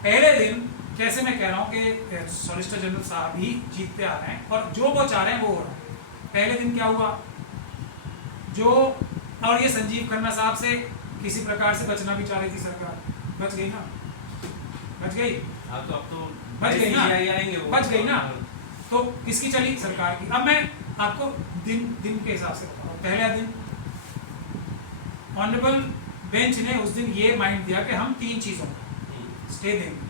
पहले दिन जैसे मैं कह रहा हूँ कि सॉलिसिटर जनरल साहब ही जीतते आ रहे हैं और जो वो चाह रहे हैं वो हो रहा है। पहले दिन क्या हुआ, जो और ये संजीव खन्ना साहब से किसी प्रकार से बचना भी चाह रही थी सरकार, बच गई ना, बच गई। हाँ तो अब तो बच गई ना, बच गई ना। हाँ। तो किसकी चली, सरकार की। अब मैं आपको दिन दिन के हिसाब से बताऊँ। पहला दिन ऑनरेबल बेंच ने उस दिन ये माइंड दिया कि हम 3 चीज़ों का स्टे देंगे,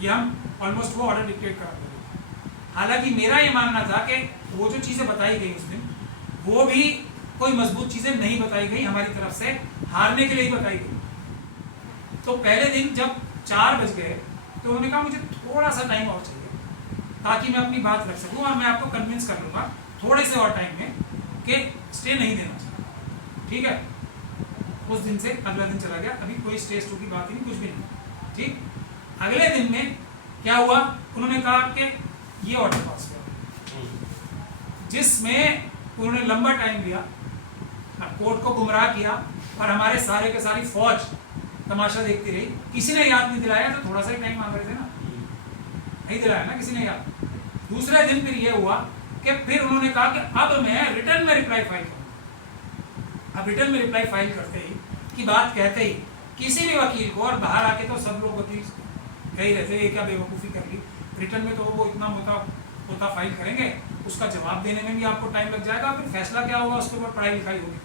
ये हम ऑलमोस्ट वो ऑर्डर डिक्टेट करा देंगे। हालांकि मेरा ये मानना था कि वो जो चीज़ें बताई गई उस दिन वो भी कोई मजबूत चीज़ें नहीं बताई गई, हमारी तरफ से हारने के लिए ही बताई गई। तो पहले दिन जब 4 बज गए तो उन्होंने कहा मुझे थोड़ा सा टाइम और चाहिए ताकि मैं अपनी बात रख सकूं और मैं आपको कन्विंस कर लूँगा थोड़े से और टाइम में कि स्टे नहीं देना चाहिए। ठीक है, उस दिन से अगला दिन चला गया, अभी कोई स्टे स्टू की बात ही नहीं, कुछ भी नहीं। ठीक, अगले दिन में क्या हुआ, उन्होंने कहा कि ये ऑर्डर पास किया जिसमें उन्होंने लंबा टाइम लिया, कोर्ट को गुमराह किया और हमारे सारे के सारी फौज तमाशा देखती रही। किसी ने याद नहीं दिलाया तो थोड़ा सा ही टाइम मांग रहे थे ना, नहीं दिलाया ना किसी ने याद। दूसरे दिन फिर ये हुआ कि फिर उन्होंने कहा कि अब मैं रिटर्न में रिप्लाई फाइल करूँगा। अब रिटर्न में रिप्लाई फाइल करते ही की बात कहते ही किसी भी वकील को, और बाहर आके तो सब लोग वकील कह ही रहते हैं क्या बेवकूफ़ी कर ली, रिटर्न में तो वो इतना मोटा फाइल करेंगे, उसका जवाब देने में भी आपको टाइम लग जाएगा, फिर फैसला क्या होगा उसके ऊपर पढ़ाई लिखाई होगी।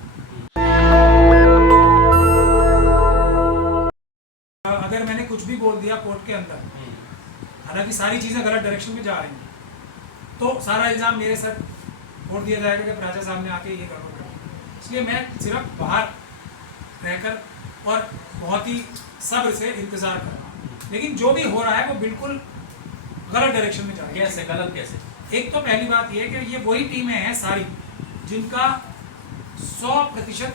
अगर मैंने कुछ भी बोल दिया कोर्ट के अंदर, हालांकि सारी चीज़ें गलत डायरेक्शन में जा रही हैं, तो सारा इल्ज़ाम मेरे सर छोड़ दिया जाएगा कि राजा साहब ने आके ये गड़बड़ कर। इसलिए मैं सिर्फ बाहर रहकर और बहुत ही सब्र से इंतज़ार कर रहा हूँ, लेकिन जो भी हो रहा है वो बिल्कुल गलत डायरेक्शन में जा रही है। कैसे गलत कैसे? एक तो पहली बात ये कि ये वही टीमें हैं सारी जिनका 100%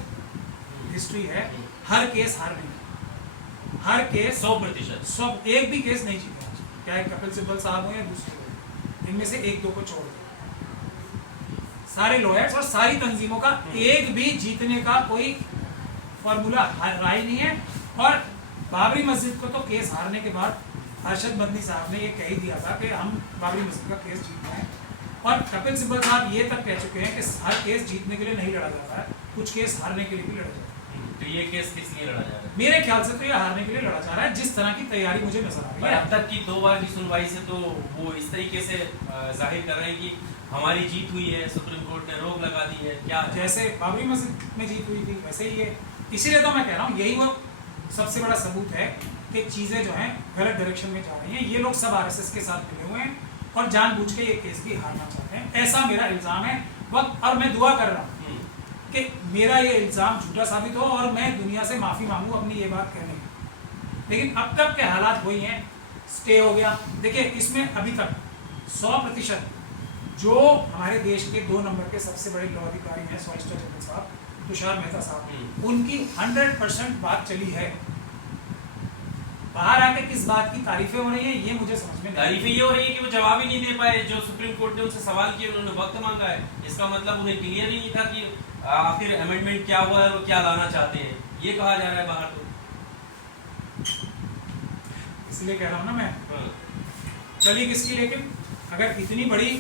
हिस्ट्री है हर केस हारने में, हर केस 100%, एक भी केस नहीं जीते, चाहे कपिल सिब्बल साहब हो या दूसरे लोग, इनमें से 1-2 को छोड़ दो, सारे लॉयर्स और सारी तंजीमों का एक भी जीतने का कोई फॉर्मूला रहा ही नहीं है। और बाबरी मस्जिद को तो केस हारने के बाद अरशद बंदी साहब ने ये कह ही दिया था कि हम बाबरी मस्जिद का केस जीतना है, और कपिल सिब्बल साहब ये तक कह चुके हैं कि हर केस जीतने के लिए नहीं लड़ा जाता है, कुछ केस हारने के लिए भी लड़ा जाता है। तो ये केस किस लिए लड़ा जा रहा है? मेरे ख्याल से तो ये हारने के लिए लड़ा जा रहा है, जिस तरह की तैयारी मुझे नजर आ रही है। अब तक की 2 बार की सुनवाई से तो वो इस तरीके से जाहिर कर रहे हैं कि हमारी जीत हुई है, सुप्रीम कोर्ट ने रोक लगा दी है। क्या जैसे बाबरी मस्जिद में जीत हुई थी वैसे ही है, इसीलिए तो मैं कह रहा हूँ यही वो सबसे बड़ा सबूत है कि चीज़ें जो हैं गलत डायरेक्शन में जा रही हैं। ये लोग सब आरएसएस के साथ मिले हुए हैं और जानबूझ के ये केस भी हारना चाहते हैं, ऐसा मेरा इल्ज़ाम है वक्त। और मैं दुआ कर रहा हूँ कि मेरा ये इल्ज़ाम झूठा साबित हो और मैं दुनिया से माफ़ी मांगू अपनी ये बात कहने की। लेकिन अब तक के हालात वही हैं, स्टे हो गया। देखिए इसमें अभी तक 100% जो हमारे देश के 2 नंबर के सबसे बड़े लॉ अधिकारी हैं सॉलिसिटर जनरल साहब तुषार मेहता साहब, उनकी 100% बात चली है। बाहर आके किस बात की तारीफें हो रही है ये मुझे समझ में नहीं। तारीफें ये हो रही है कि वो जवाब ही नहीं दे पाए, जो सुप्रीम कोर्ट ने उनसे सवाल किए उन्होंने वक्त मांगा है। इसका मतलब उन्हें क्लियर ही नहीं था कि आखिर अमेंडमेंट क्या हुआ है और क्या लाना चाहते हैं, ये कहा जा रहा है बाहर। तो इसलिए कह रहा हूँ ना मैं, चली किसकी, लेकिन अगर इतनी बड़ी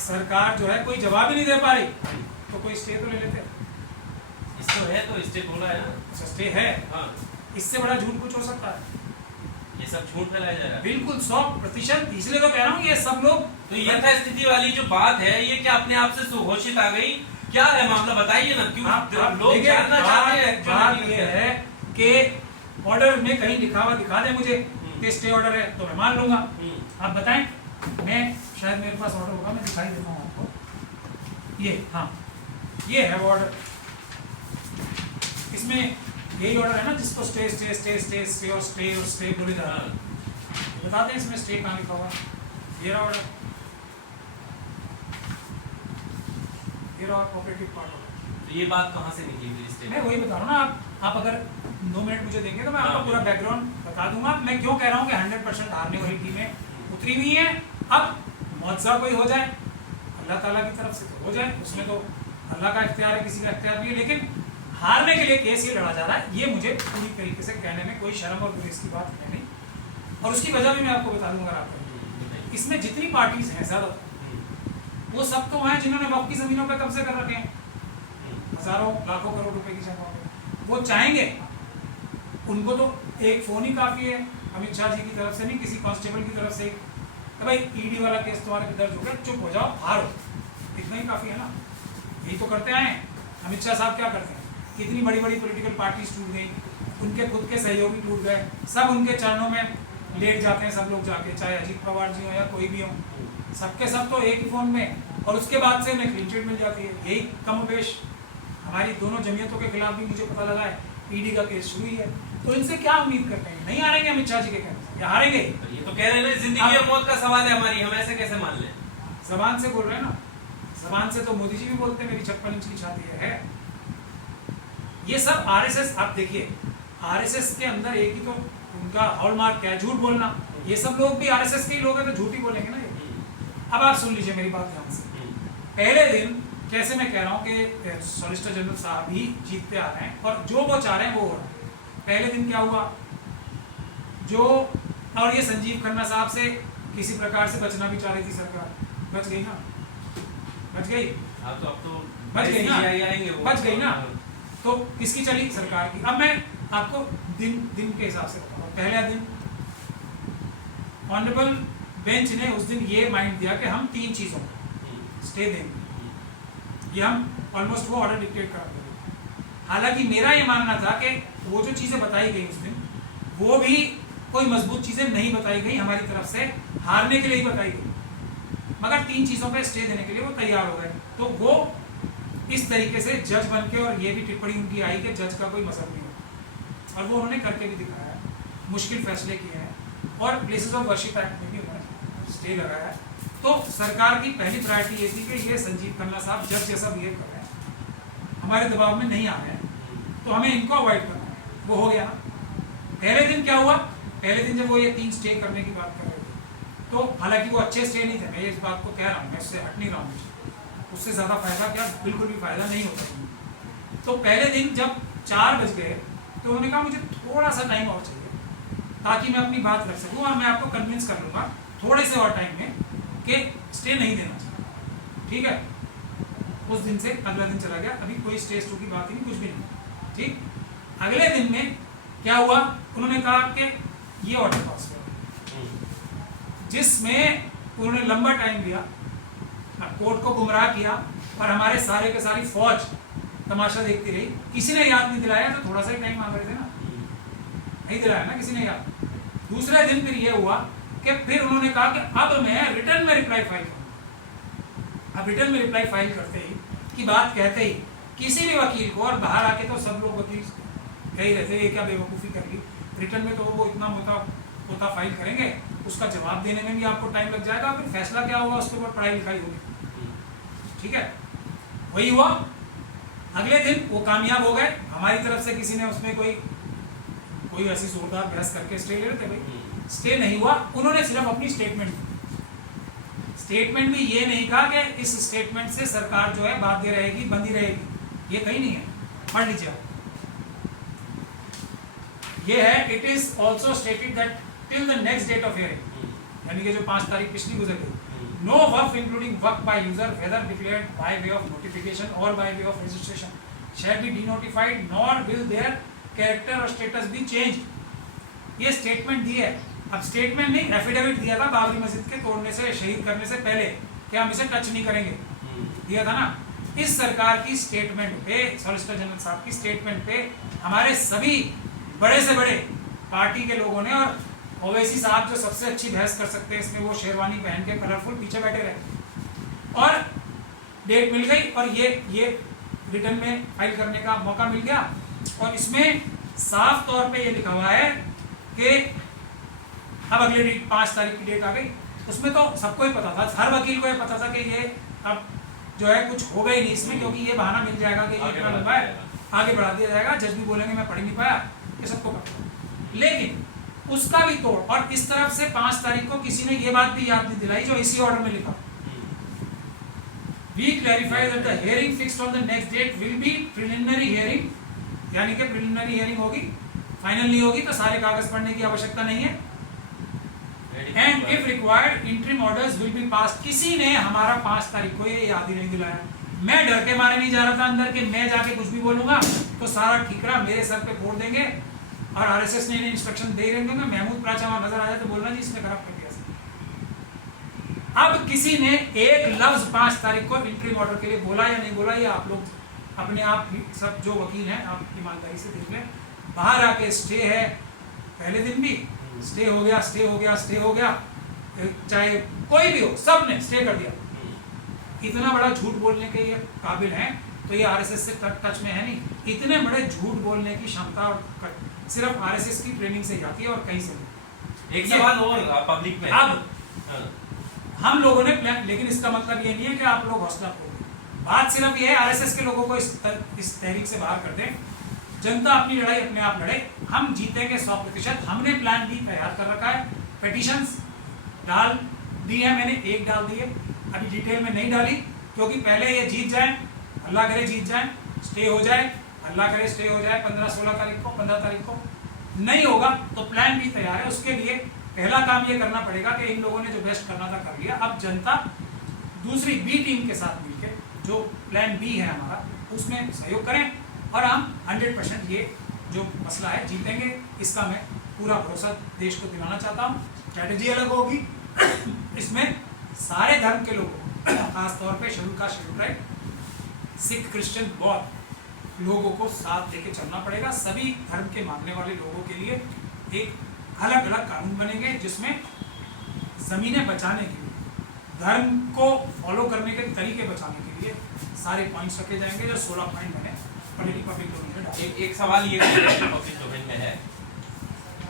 सरकार जो है कोई जवाब ही नहीं दे पा रही तो कोई स्टे तो ले लेते। इसको है तो स्टे बोला है ना, स्टे है। हाँ, इससे बड़ा झूठ कुछ हो सकता है? ये सब झूठ फैलाया जा रहा है बिल्कुल 100%। इसलिए तो कह रहा हूँ ये सब लोग। तो यथास्थिति वाली जो बात है ये क्या अपने आप से सुघोषित आ गई? क्या है मामला बताइए ना, क्यों लोग जानना चाहते हैं। बात ये है कि ऑर्डर में कहीं लिखा हुआ दिखा दे मुझे कि स्टे ऑर्डर है तो मैं मान लूंगा। आप बताएं, मैं शायद मेरे पास ऑर्डर होगा, मैं दिखाई देता हूँ आपको। ये हाँ, ये है वो ऑर्डर, इसमें यही ऑर्डर है ना जिसको stay stay stay stay stay और स्टे और स्टे बोले जा रहा है। बताते हैं इसमें स्टे कहाँ लिखा हुआ है। ये रहा ऑर्डर, ये रहा कोऑपरेटिव पार्ट ऑर्डर। तो ये बात कहाँ से निकली फिर स्टे? मैं वही बता रहा हूँ ना, आप अगर 2 मिनट मुझे देंगे तो मैं आपको पूरा बैकग्राउंड बता दूंगा। मैं क्यों कह रहा हूँ कि 100% हारने वाली टीमें उतरी हुई हैं। अब मुआवजा कोई हो जाए अल्लाह ताला की तरफ से तो हो जाए, उसमें तो अल्लाह का इख्तियार है, किसी का इख्तियार नहीं है। लेकिन हारने के लिए केस ये लड़ा जा रहा है, ये मुझे पूरी तरीके से कहने में कोई शर्म और गुरेज की बात है नहीं। और उसकी वजह भी मैं आपको बता दूंगा। आपको इसमें जितनी पार्टीज हैं ज्यादातर वो सब तो हैं जिन्होंने वक्फ की जमीनों पर कब्जे कर रखे हैं, हजारों लाखों करोड़ रुपए की जगहों पे। वो चाहेंगे, उनको तो एक फोन ही काफी है अमित शाह जी की तरफ से, नहीं किसी कांस्टेबल की तरफ से, तो भाई ईडी वाला केस तुम्हारे पे दर्ज हो गया, चुप हो जाओ, बाहर हो, इतना ही काफी है ना। यही तो करते आए अमित शाह साहब। क्या करते हैं? कितनी बड़ी बड़ी पॉलिटिकल पार्टीज टूट गई, उनके खुद के सहयोगी टूट गए, सब उनके चरणों में लेट जाते हैं सब लोग जाके, चाहे अजीत पवार जी हो या कोई भी हो, सबके सब तो एक ही फोन में, और उसके बाद से उन्हें क्लीन चिट मिल जाती है। यही कमोबेश हमारी दोनों जमीयतों के खिलाफ भी मुझे पता लगा है, ईडी का केस शुरू ही है। तो इनसे क्या उम्मीद करते हैं? नहीं हारेंगे अमित शाह जी के कहने से, या हारेंगे? ये तो कह रहे हैं ना जिंदगी और मौत का सवाल है हमारी, हम ऐसे कैसे मान लें? जबान से बोल रहे हैं ना, जबान से तो मोदी जी भी बोलते हैं मेरी 56 इंच की छाती है। ये सब आरएसएस, आप देखिए आरएसएस के अंदर एक ही तो उनका हॉलमार्क क्या है, झूठ बोलना। ये सब लोग भी आरएसएस के ही लोग हैं तो झूठ ही बोलेंगे ना ये। अब आप सुन लीजिए मेरी बात ध्यान से। पहले दिन कैसे मैं कह रहा हूँ कि सॉलिसिटर जनरल साहब ही जीतते आ रहे हैं और जो वो चाह रहे हैं वो हो रहा है। पहले दिन क्या हुआ, जो और ये संजीव खन्ना साहब से किसी प्रकार से बचना भी चाह रही थी सरकार, बच गई ना, बच गई। अब तो बच गई ना, आएंगे वो, बच गई ना। तो किसकी चली? सरकार की। अब मैं आपको दिन के हिसाब से बताऊँ। पहला दिन ऑनरेबल बेंच ने उस दिन ये माइंड दिया कि हम 3 चीजों स्टे देंगे, ये हम ऑलमोस्ट वो ऑर्डर डिक्टेट करा देंगे। हालांकि मेरा ये मानना था कि वो जो चीजें बताई गई उस दिन वो भी कोई मजबूत चीजें नहीं बताई गई, हमारी तरफ से हारने के लिए ही बताई गई, मगर 3 चीजों पे स्टे देने के लिए वो तैयार हो गए। तो वो इस तरीके से जज बन के, और ये भी टिप्पणी उनकी आई कि जज का कोई मजहब नहीं है, और वो उन्होंने करके भी दिखाया है, मुश्किल फैसले किए हैं, और प्लेसेस ऑफ वर्शिप एक्ट में भी उन्होंने स्टे लगाया है। तो सरकार की पहली प्रायोरिटी ये थी कि ये संजीव खन्ना साहब जज जैसा बिहेव कर रहे हैं, हमारे दबाव में नहीं आ रहे हैं, तो हमें इनको अवॉइड करना है। वो हो गया। पहले दिन क्या हुआ? पहले दिन जब वो ये 3 स्टे करने की बात कर रहे थे, तो हालांकि वो अच्छे स्टे नहीं थे, मैं इस बात को कह रहा हूँ, मैं उससे हट नहीं रहा हूँ, उससे ज़्यादा फायदा क्या, बिल्कुल भी फायदा नहीं होता। तो पहले दिन जब 4 बज गए तो उन्होंने कहा मुझे थोड़ा सा टाइम और चाहिए ताकि मैं अपनी बात रख सकूँ, और मैं आपको कन्विंस कर लूँगा थोड़े से और टाइम में कि स्टे नहीं देना चाहिए। ठीक है, उस दिन से अगला दिन चला गया, अभी कोई स्टे की बात ही नहीं, कुछ भी नहीं। ठीक, अगले दिन में क्या हुआ? उन्होंने कहा कि ये ऑर्डर पास करो, जिसमें उन्होंने लंबा टाइम लिया, कोर्ट को गुमराह किया, और हमारे सारे के सारी फौज तमाशा देखती रही। किसी ने याद नहीं दिलाया, तो थोड़ा सा ही टाइम मांग रहे थे ना, नहीं दिलाया ना किसी ने याद। दूसरे दिन फिर ये हुआ कि फिर उन्होंने कहा कि अब मैं रिटर्न में रिप्लाई फाइल करूँगा। अब रिटर्न में रिप्लाई फाइल करते ही की बात कहते ही किसी भी वकील को, और बाहर आके तो सब लोग वकील कह ही रहते हैं क्या बेवकूफ़ी कर ली, रिटर्न में तो वो इतना मोटा फाइल करेंगे, उसका जवाब देने में भी आपको टाइम लग जाएगा, फिर फैसला क्या होगा उसके ऊपर पढ़ाई लिखाई होगी। ठीक है, वही हुआ। अगले दिन वो कामयाब हो गए, हमारी तरफ से किसी ने उसमें कोई ऐसी जोरदार बहस करके स्टे ले रहे थे, भाई स्टे नहीं हुआ। उन्होंने सिर्फ अपनी स्टेटमेंट भी ये नहीं कहा कि इस स्टेटमेंट से सरकार जो है बाध्य रहेगी, बंदी रहेगी, ये कहीं नहीं है, पढ़ लीजिए आप। ये है, it is also stated that till the next date of hearing, यानी कि जो 5 तारीख पिछली गुजर गई, no work including work by user whether declared by way of notification or by way of registration shall be denotified nor will their character or status be changed। ये statement दी है। अब स्टेटमेंट नहीं, एफिडेविट दिया था बाबरी मस्जिद के तोड़ने से, शहीद करने से पहले कि हम इसे टच नहीं करेंगे, दिया था ना। इस सरकार की स्टेटमेंट पे, सॉलिसिटर जनरल साहब की स्टेटमेंट पे हमारे सभी बड़े से बड़े पार्टी के लोगों ने, और ओवैसी साहब जो सबसे अच्छी बहस कर सकते हैं इसमें, वो शेरवानी पहन के कलरफुल पीछे बैठे रहे, और डेट मिल गई, और ये रिटर्न में फाइल करने का मौका मिल गया। और इसमें साफ तौर पे ये लिखा हुआ है कि अब अगली डेट 5 तारीख की डेट आ गई। उसमें तो सबको ही पता था, हर वकील को ये पता था कि ये अब जो है कुछ होगा ही नहीं इसमें, क्योंकि ये बहाना मिल जाएगा कि ये इतना लंबा है, आगे बढ़ा दिया जाएगा, जज भी बोलेंगे मैं पढ़ नहीं पाया, ये सबको पता। लेकिन उसका भी तोड़, और इस तरफ से 5 तारीख को किसी ने ये बात भी याद नहीं दिलाई जो इसी ऑर्डर में लिखा, We clarify that the hearing fixed on the next date will be preliminary hearing यानी कि प्रिलिमिनरी हियरिंग होगी, फाइनल नहीं होगी तो सारे कागज पढ़ने की आवश्यकता नहीं है। And if required interim orders will be pass. किसी ने हमारा 5 तारीख को ये याद ही नहीं दिलाया। मैं डर के मारे नहीं जा रहा था अंदर कि मैं जाके कुछ भी बोलूंगा तो सारा ठीकरा मेरे सर पे फोड़ देंगे और आरएसएस ने इन्हें इंस्ट्रक्शन दे देंगे। महमूद प्राचा वहां नजर आ जाए तो बोलना जी इसने खराब कर दिया। अब किसी ने एक लफ्ज 5 तारीख को इंटरिम ऑर्डर के लिए बोला या नहीं बोला, ये आप लोग अपने आप सब जो वकील हैं आप ईमानदारी से देख लें। बाहर आके स्टे है, पहले दिन भी स्टे हो गया, स्टे हो गया, स्टे हो गया, चाहे कोई भी हो सब ने स्टे कर दिया। इतना बड़ा झूठ बोलने के ये काबिल हैं तो ये आरएसएस से टच में है नहीं। इतने बड़े झूठ बोलने की क्षमता सिर्फ आरएसएस की ट्रेनिंग से जाती है और कहीं से नहीं। एक सवाल और पब्लिक में अब हम लोगों ने प्लान, लेकिन इसका मतलब ये नहीं है कि आप लोग हौसला खो दें। बात सिर्फ ये है आरएसएस के लोगों को इस तहरीक से बाहर कर दें। जनता अपनी लड़ाई अपने आप लड़े, हम जीतेंगे 100%। हमने प्लान बी तैयार कर रखा है। पिटीशंस डाल दी है, मैंने एक डाल दी है, अभी डिटेल में नहीं डाली क्योंकि पहले ये जीत जाए, अल्लाह करे जीत जाए, स्टे हो जाए, अल्लाह करे स्टे हो जाए 15-16 तारीख को, 15 तारीख को नहीं होगा तो प्लान बी तैयार है। उसके लिए पहला काम ये करना पड़ेगा कि इन लोगों ने जो बेस्ट करना था कर लिया। अब जनता दूसरी बी टीम के साथ मिलकर जो प्लान बी है हमारा उसमें सहयोग करें और हम 100% ये जो मसला है जीतेंगे। इसका मैं पूरा भरोसा देश को दिलाना चाहता हूँ। स्ट्रैटेजी अलग होगी, इसमें सारे धर्म के लोगों खास तौर पे schedule caste, schedule tribe, Sikh, Christian, बौद्ध लोगों को साथ लेके चलना पड़ेगा। सभी धर्म के मानने वाले लोगों के लिए एक अलग अलग कानून बनेंगे जिसमें जमीनें बचाने के लिए, धर्म को फॉलो करने के तरीके बचाने के लिए सारे पॉइंट्स रखे जाएंगे। जो 16 पॉइंट मैंने पब्लिक डोमेन में एक सवाल ये पब्लिक डोमेन में है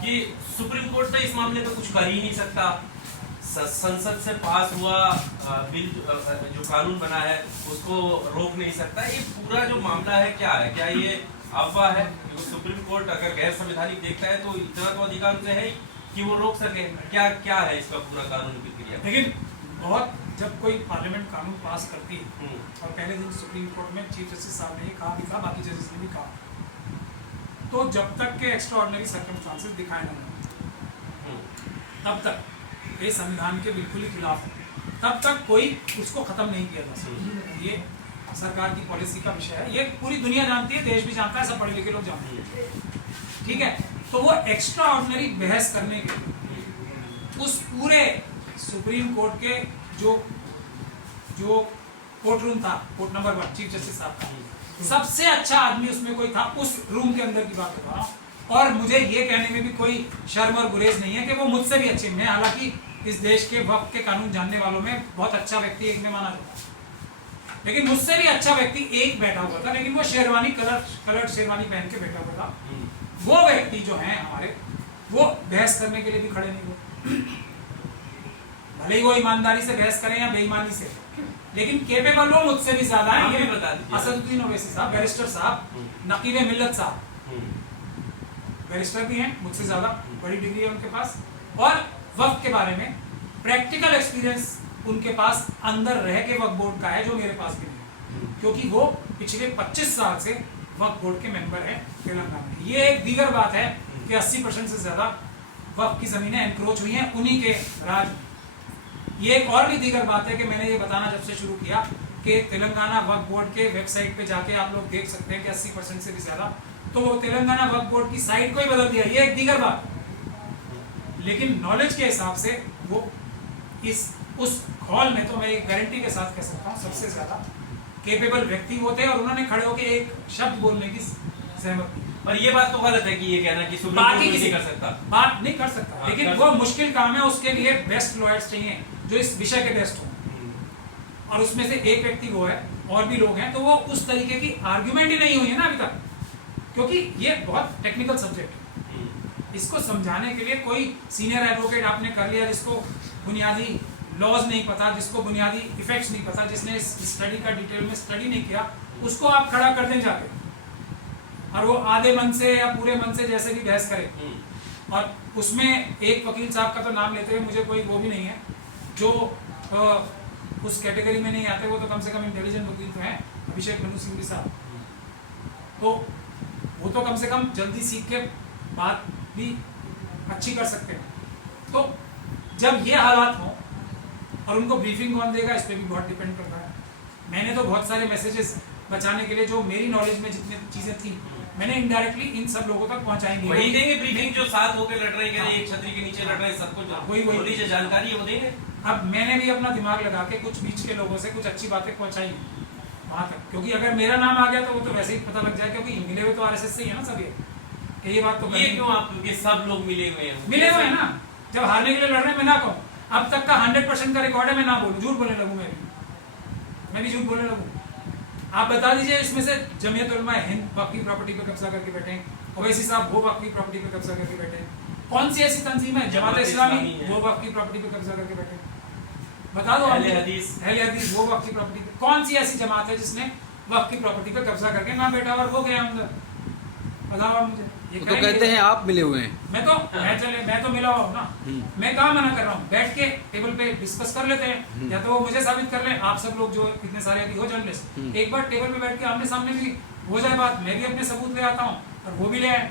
कि सुप्रीम कोर्ट तो इस मामले में कुछ कर ही नहीं सकता। संसद से पास हुआ बिल जो कानून बना है उसको रोक नहीं सकता। ये पूरा जो मामला है क्या है, क्या ये अफवाह है? सुप्रीम कोर्ट अगर गैर संवैधानिक देखता है तो इतना तो अधिकार उसे है कि वो रोक सके। क्या क्या है इसका पूरा कानूनी प्रक्रिया? लेकिन बहुत जब कोई पार्लियामेंट कानून पास करती है और पहले दिन सुप्रीम कोर्ट में चीफ जस्टिस साहब ने कहा भी कहा, बाकी जजेस ने भी कहा, तो जब तक के एक्स्ट्रा ऑर्डिनरी सर्कमस्टांसेस दिखाए ना तब तक ये संविधान के बिल्कुल ही खिलाफ है, तब तक कोई उसको खत्म नहीं किया जा सकता। ये सरकार की पॉलिसी का विषय है, ये पूरी दुनिया जानती है, देश भी जानता है, सब पढ़े लिखे लोग जानते हैं, ठीक है। तो वो एक्स्ट्रा ऑर्डिनरी बहस करने के लिए उस पूरे सुप्रीम कोर्ट के जो कोर्ट रूम था, कोर्ट नंबर 1 चीफ जस्टिस साहब का, सबसे अच्छा आदमी उसमें कोई था, उस रूम के अंदर की बात कर रहा हूँ। और मुझे ये कहने में भी कोई शर्म और गुरेज नहीं है कि वो मुझसे भी अच्छे, मैं हालांकि इस देश के वक्त के कानून जानने वालों में बहुत अच्छा व्यक्ति एक में माना जाता है, लेकिन मुझसे भी अच्छा व्यक्ति एक बैठा हुआ था, लेकिन वो शेरवानी कलर्ड शेरवानी पहन के बैठा हुआ था। वो व्यक्ति जो है हमारे, वो बहस करने के लिए भी खड़े नहीं हुए, भले ही वो ईमानदारी से बहस करें या बेईमानी से, लेकिन केपेबल वो मुझसे भी ज्यादा है। ये असदुद्दीन ओवैसी साहब, बैरिस्टर साहब, नकीब मिल्लत साहब, बैरिस्टर भी हैं मुझसे ज्यादा, बड़ी डिग्री है उनके पास, और वक्त के बारे में प्रैक्टिकल एक्सपीरियंस उनके पास अंदर रह के वक्फ बोर्ड का है, जो मेरे पास भी नहीं है, क्योंकि वो पिछले 25 साल से वक्फ बोर्ड के मेंबर हैं तेलंगाना के। ये एक दीगर बात है कि 80% से ज्यादा वक्फ की जमीनें एनक्रोच हुई हैं उन्हीं के राज में। ये एक और भी दीगर बात है कि मैंने ये बताना जब से शुरू किया कि तेलंगाना वक्फ बोर्ड के वेबसाइट पे जाके आप लोग देख सकते हैं कि 80% से भी ज्यादा, तो तेलंगाना वक्फ बोर्ड की साइट को ही बदल दिया, ये एक दीगर बात। लेकिन नॉलेज के हिसाब से वो उस हॉल में, तो मैं एक गारंटी के साथ कह सकता हूँ, सबसे ज्यादा केपेबल व्यक्ति वो थे, और उन्होंने खड़े होकर एक शब्द बोलने की सहमत की। और ये बात तो गलत है कि ये कहना कि सुप्रीम कोर्ट नहीं कर सकता, बात नहीं कर सकता, लेकिन वो मुश्किल काम है, उसके लिए बेस्ट लॉयर्स चाहिए जो इस विषय के बेस्ट हो, और उसमें से एक व्यक्ति वो है, और भी लोग हैं। तो वो उस तरीके की आर्ग्यूमेंट ही नहीं हुई है ना अभी तक, क्योंकि ये बहुत टेक्निकल सब्जेक्ट है। इसको समझाने के लिए कोई सीनियर एडवोकेट आपने कर लिया जिसको बुनियादी लॉज नहीं पता, जिसको बुनियादी इफेक्ट्स नहीं पता, जिसने इस स्टडी का डिटेल में स्टडी नहीं किया, उसको आप खड़ा कर दें जाके, और वो आधे मन से या पूरे मन से जैसे भी बहस करे। और उसमें एक वकील साहब का तो नाम लेते हुए मुझे कोई वो भी नहीं है जो उस कैटेगरी में नहीं आते, वो तो कम से कम इंटेलिजेंट वकील तो हैं, अभिषेक मनु सिंघवी साहब। तो वो तो कम से कम जल्दी सीख के बात भी अच्छी कर सकते हैं। तो जब ये हालात हों और उनको ब्रीफिंग कौन देगा, इस पर भी बहुत डिपेंड करता है। मैंने तो बहुत सारे मैसेजेस बचाने के लिए जो मेरी नॉलेज में जितनी चीजें थी मैंने इनडायरेक्टली इन सब लोगों तक पहुंचाएंगे। वही देंगे ब्रीफिंग जो साथ होकर लड़ रहे हैं, एक छतरी के नीचे लड़ रहे हैं, सबको वही जो जानकारी है वो देंगे। अब मैंने भी अपना दिमाग लगा के कुछ बीच के लोगों से कुछ अच्छी बातें पहुंचाई वहां तक, क्योंकि अगर मेरा नाम आ गया तो वो तो वैसे ही पता लग जाए, क्योंकि मिले हुए तो आरएसएस से ही है ना सब ये बात तो ये क्यों आपके सब लोग मिले हुए हैं? मिले हुए हैं ना, जब हारने के लिए लड़ रहे हैं। मैं ना कहूँ अब तक का 100% का रिकॉर्ड है, मैं ना बोलूँ, झूठ बोलने लगूँ, मैं भी झूठ बोलने लगूँ। आप बता दीजिए इसमें से जमीयत उलमा हिंद वक्फ की प्रॉपर्टी पे कब्जा करके बैठे हैं, ओवैसी साहब वो वक्फ की प्रॉपर्टी पे कब्जा करके बैठे हैं, कौन सी ऐसी तंजीम है जमात इस्लामी वो वक्फ की प्रॉपर्टी पे कब्जा करके बैठे हैं, बता दो। अहले हदीस वो वक्फ की प्रॉपर्टी पे कौन सी ऐसी जमात है जिसने वक्फ की प्रॉपर्टी पे कब्जा करके ना बैठा और वो गया अंदर, बताओ आप मुझे। ये तो कहते हैं आप मिले हुए हैं। मैं तो मिला हुआ हूँ ना, मैं कहाँ मना कर रहा हूँ, बैठ के टेबल पे डिस्कस कर लेते हैं, या तो वो मुझे साबित कर लें, आप सब लोग जो इतने सारे अभी हो जर्नलिस्ट, एक बार टेबल पे बैठ के आमने सामने भी हो जाए बात, मैं भी अपने सबूत ले आता हूँ और वो भी ले आए,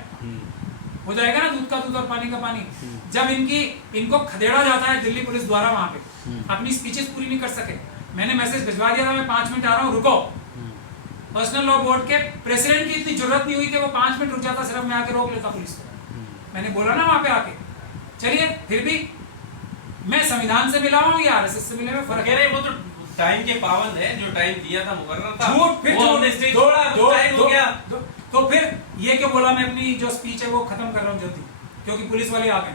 हो जाएगा ना, दूध का दूध और पानी का पानी। जब इनको खदेड़ा जाता है दिल्ली पुलिस द्वारा, वहां पे अपनी स्पीचेस पूरी नहीं कर सके, मैंने मैसेज भिजवा दिया था, मैं 5 मिनट आ रहा हूँ, रुको। पर्सनल लॉ बोर्ड के प्रेसिडेंट की इतनी जरूरत नहीं हुई कि वो 5 मिनट रुक जाता, सिर्फ मैं आके रोक लेता पुलिस को। मैंने बोला ना वहां पे आके, चलिए फिर भी मैं संविधान से मिला हूँ या आरएसएस से मिले में फर्क कह रहे वो तो टाइम के पाबंद है, जो टाइम दिया था मुकर्रर था, झूठ, फिर वो हमने स्टेज छोड़ा, टाइम हो गया। तो फिर ये क्यों बोला मैं अपनी जो स्पीच है वो खत्म कर रहा हूँ जल्दी, क्योंकि पुलिस वाले आ गए,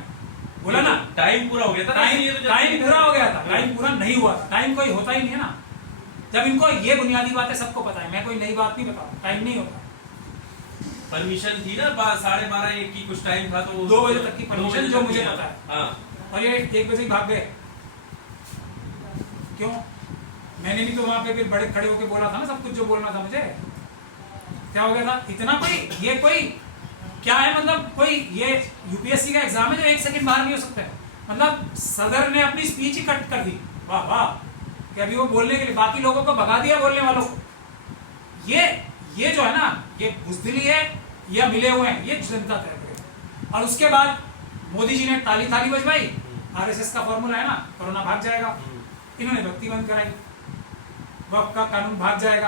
बोला ना टाइम पूरा हो गया था, टाइम पूरा हो गया था, टाइम पूरा नहीं हुआ, टाइम कोई होता ही नहीं है ना। जब इनको ये बुनियादी बातें सबको पता है, मैं कोई नई बात नहीं बता, टाइम नहीं होता। परमिशन थी ना 12:30 की कुछ टाइम था, तो 2 बजे तक की परमिशन जो मुझे पता है, हाँ। और ये 1 बजे भाग गए, क्यों? मैंने भी तो वहां पे फिर बड़े खड़े होके बोला था ना सब कुछ जो बोलना था मुझे। क्या हो गया था इतना, कोई क्या है, मतलब कोई ये यूपीएससी का एग्जाम है जो 1 सेकंड बाहर नहीं हो सकता है। मतलब सदर ने अपनी स्पीच ही कट कर दी, वाह वाह, कि अभी वो बोलने के लिए बाकी लोगों को भगा दिया बोलने वालों को। ये जो है ना, ये बुज़दिली है या मिले हुए हैं, ये जनता तय करेगी। और उसके बाद मोदी जी ने ताली थाली बजवाई, आरएसएस का फॉर्मूला है ना, कोरोना भाग जाएगा, इन्होंने भक्ति बंद कराई, वक्फ का कानून भाग जाएगा,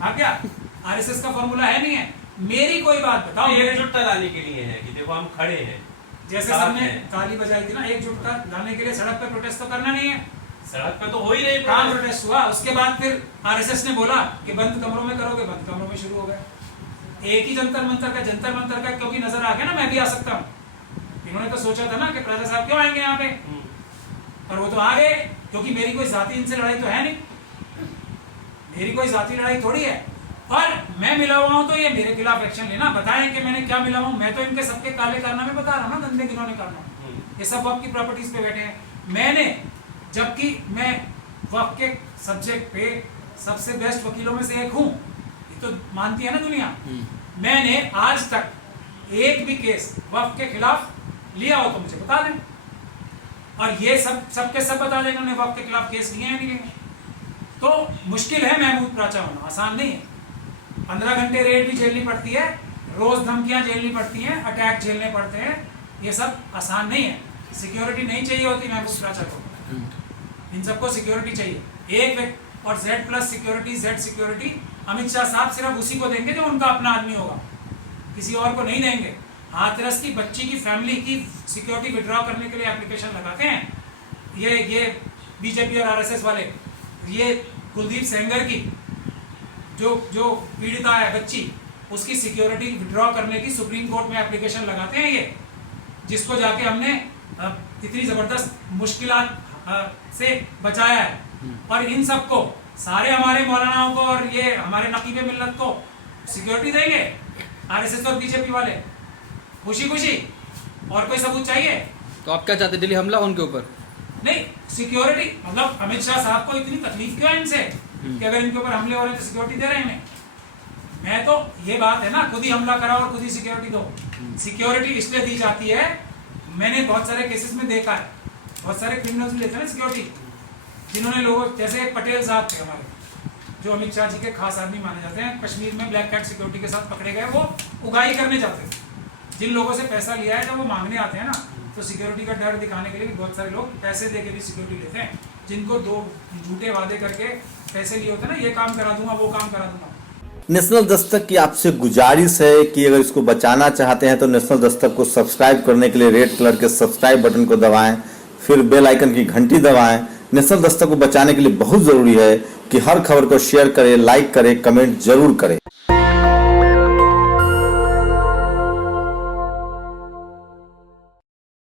भाग गया। आरएसएस का फॉर्मूला है नहीं है। मेरी कोई बात बताओ, एकजुटता लाने के लिए है कि देखो हम खड़े हैं, जैसे सबने ताली बजाई थी ना, एकजुटता लाने के लिए सड़क पे प्रोटेस्ट तो करना नहीं है, सड़क पे तो हो ही रही, कहाँ प्रोटेस्ट हुआ। उसके बाद फिर आरएसएस ने बोला कि बंद कमरों में करोगे, बंद कमरों में शुरू हो गए। एक ही जंतर मंतर का क्योंकि नजर आ गया ना मैं भी आ सकता हूँ। इन्होंने तो सोचा था ना कि प्रजा साहब क्यों आएंगे यहाँ पे, पर वो तो आ गए, क्योंकि मेरी कोई जाति इनसे लड़ाई तो है नहीं, मेरी कोई जाति लड़ाई थोड़ी है। और मैं मिला हुआ हूँ तो ये मेरे खिलाफ एक्शन लेना, बताएं कि मैंने क्या मिला हूँ। मैं तो इनके सबके काले कारनामे बता रहा हूँ ना, गंदे गिनौने कारनामे। ये सब वक्फ की प्रॉपर्टीज पे बैठे हैं, मैंने, जबकि मैं वक्फ के सब्जेक्ट पे सबसे बेस्ट वकीलों में से एक हूँ, ये तो मानती है ना दुनिया। मैंने आज तक एक भी केस वक्फ के खिलाफ लिया हो तो मुझे बता दें, और ये सबके सब बता दें इन्होंने वक्फ के खिलाफ केस लिए हैं नहीं लिए। तो मुश्किल है महमूद प्राचा होना, आसान नहीं है। 15 घंटे रेड भी झेलनी पड़ती है, रोज धमकियां झेलनी पड़ती हैं, अटैक झेलने पड़ते हैं, ये सब आसान नहीं है। सिक्योरिटी नहीं चाहिए होती महमूद प्राचा को, इन सबको सिक्योरिटी चाहिए। एक व्यक्ति और Z+ security, Z security Amit Shah साहब सिर्फ उसी को देंगे जो उनका अपना आदमी होगा, किसी और को नहीं देंगे। हाथरस की बच्ची की फैमिली की सिक्योरिटी विड्रॉ करने के लिए एप्लीकेशन लगाते हैं ये बीजेपी और आरएसएस वाले। ये कुलदीप सेंगर की जो पीड़िता है बच्ची, उसकी सिक्योरिटी विड्रॉ करने की सुप्रीम कोर्ट में एप्लीकेशन लगाते हैं ये, जिसको जाके हमने इतनी जबरदस्त मुश्किलात से बचाया है। और इन सबको, सारे हमारे मौलानाओं को और ये हमारे नकीबे मिल्लत को सिक्योरिटी देंगे आरएसएस और बीजेपी वाले, खुशी खुशी। और कोई सबूत चाहिए? तो आप क्या चाहते, दिल्ली हमला उनके ऊपर? नहीं, सिक्योरिटी मतलब अमित शाह साहब को इतनी तकलीफ क्यों है इनसे कि अगर इनके ऊपर हमले हो रहे हैं तो सिक्योरिटी दे रहे हैं इन्हें। मैं तो ये बात है ना, खुद ही हमला करा और खुद ही सिक्योरिटी दो। सिक्योरिटी इसलिए दी जाती है, मैंने बहुत सारे केसेस में देखा है, बहुत सारे क्रिमिनल्स लेते हैं ना सिक्योरिटी, जिन्होंने लोगों, जैसे पटेल साहब थे हमारे, जो अमित शाह जी के खास आदमी माने जाते हैं, कश्मीर में ब्लैक कैट सिक्योरिटी के साथ पकड़े गए, वो उगाही करने जाते थे। जिन लोगों से पैसा लिया है जब वो मांगने आते हैं ना, तो सिक्योरिटी का डर दिखाने के लिए भी बहुत सारे लोग पैसे दे के भी सिक्योरिटी लेते हैं। जिनको दो झूठे वादे करके पैसे लिए होते हैं ना, ये काम करा दूंगा वो काम करा दूंगा। नेशनल दस्तक की आपसे गुजारिश है कि अगर इसको बचाना चाहते हैं तो नेशनल दस्तक को सब्सक्राइब करने के लिए रेड कलर के सब्सक्राइब बटन को दबाएं, फिर बेल आइकन की घंटी दबाएं। नेशनल दस्तक को बचाने के लिए बहुत जरूरी है कि हर खबर को शेयर करें, लाइक करें, कमेंट जरूर करें।